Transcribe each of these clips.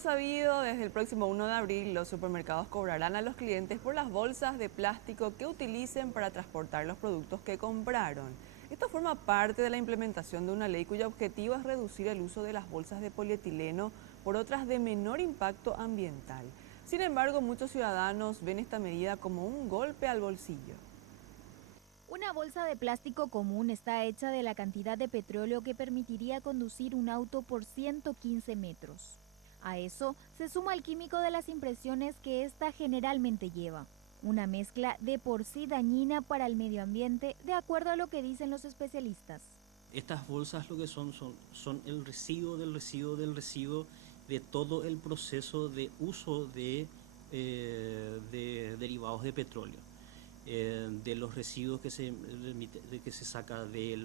sabido, desde el próximo 1 de abril los supermercados cobrarán a los clientes por las bolsas de plástico que utilicen para transportar los productos que compraron. Esto forma parte de la implementación de una ley cuyo objetivo es reducir el uso de las bolsas de polietileno por otras de menor impacto ambiental. Sin embargo, muchos ciudadanos ven esta medida como un golpe al bolsillo. Una bolsa de plástico común está hecha de la cantidad de petróleo que permitiría conducir un auto por 115 metros. A eso se suma el químico de las impresiones que ésta generalmente lleva. Una mezcla de por sí dañina para el medio ambiente, de acuerdo a lo que dicen los especialistas. Estas bolsas lo que son el residuo del residuo del residuo de todo el proceso de uso de derivados de petróleo. De los residuos que se saca de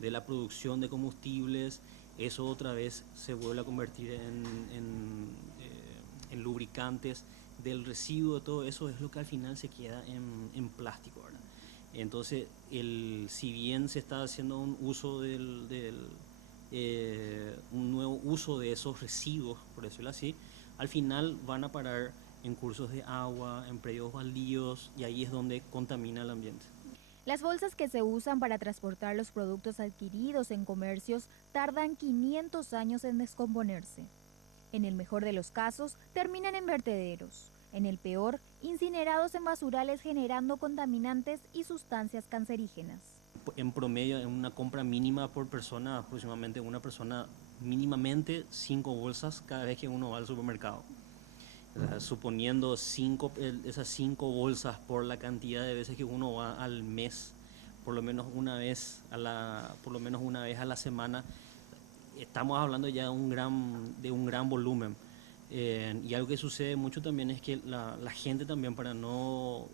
la producción de combustibles, eso otra vez se vuelve a convertir en lubricantes, del residuo, todo eso es lo que al final se queda en plástico, ¿verdad? Entonces, si bien se está haciendo un uso un nuevo uso de esos residuos, por decirlo así, al final van a parar en cursos de agua, en predios baldíos, y ahí es donde contamina el ambiente. Las bolsas que se usan para transportar los productos adquiridos en comercios tardan 500 años en descomponerse. En el mejor de los casos, terminan en vertederos. En el peor, incinerados en basurales generando contaminantes y sustancias cancerígenas. En promedio, en una compra mínima por persona, aproximadamente una persona mínimamente 5 bolsas cada vez que uno va al supermercado. Suponiendo esas 5 bolsas por la cantidad de veces que uno va al mes, por lo menos una vez a la semana, estamos hablando ya de un gran volumen. Y algo que sucede mucho también es que la gente también para no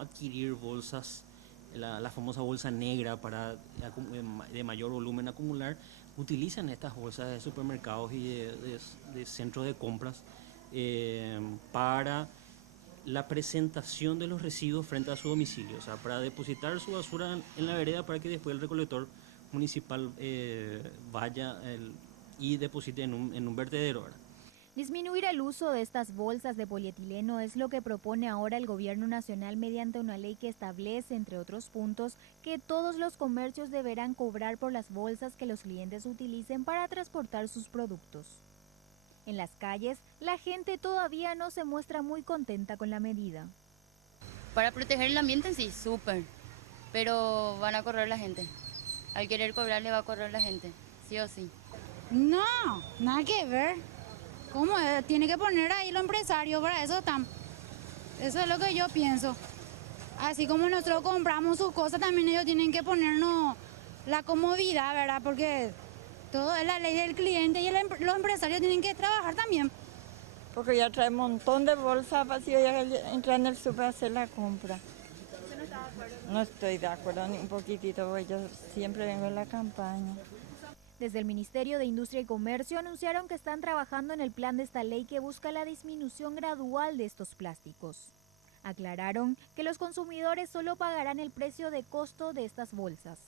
adquirir bolsas, la famosa bolsa negra de mayor volumen acumular, utilizan estas bolsas de supermercados y de centros de compras para la presentación de los residuos frente a su domicilio, o sea, para depositar su basura en la vereda para que después el recolector municipal vaya y deposite en un vertedero, ¿verdad? Disminuir el uso de estas bolsas de polietileno es lo que propone ahora el gobierno nacional mediante una ley que establece, entre otros puntos, que todos los comercios deberán cobrar por las bolsas que los clientes utilicen para transportar sus productos. En las calles, la gente todavía no se muestra muy contenta con la medida. Para proteger el ambiente sí, súper, pero van a correr la gente. Al querer cobrar le va a correr la gente, sí o sí. No, nada que ver. ¿Cómo? Tiene que poner ahí los empresarios, para eso están. Eso es lo que yo pienso. Así como nosotros compramos sus cosas, también ellos tienen que ponernos la comodidad, ¿verdad? Porque todo es la ley del cliente y los empresarios tienen que trabajar también. Porque ya trae un montón de bolsas vacías y ya entra en el súper a hacer la compra. ¿Usted no está de acuerdo? No estoy de acuerdo ni un poquitito, porque yo siempre vengo en la campaña. Desde el Ministerio de Industria y Comercio anunciaron que están trabajando en el plan de esta ley que busca la disminución gradual de estos plásticos. Aclararon que los consumidores solo pagarán el precio de costo de estas bolsas.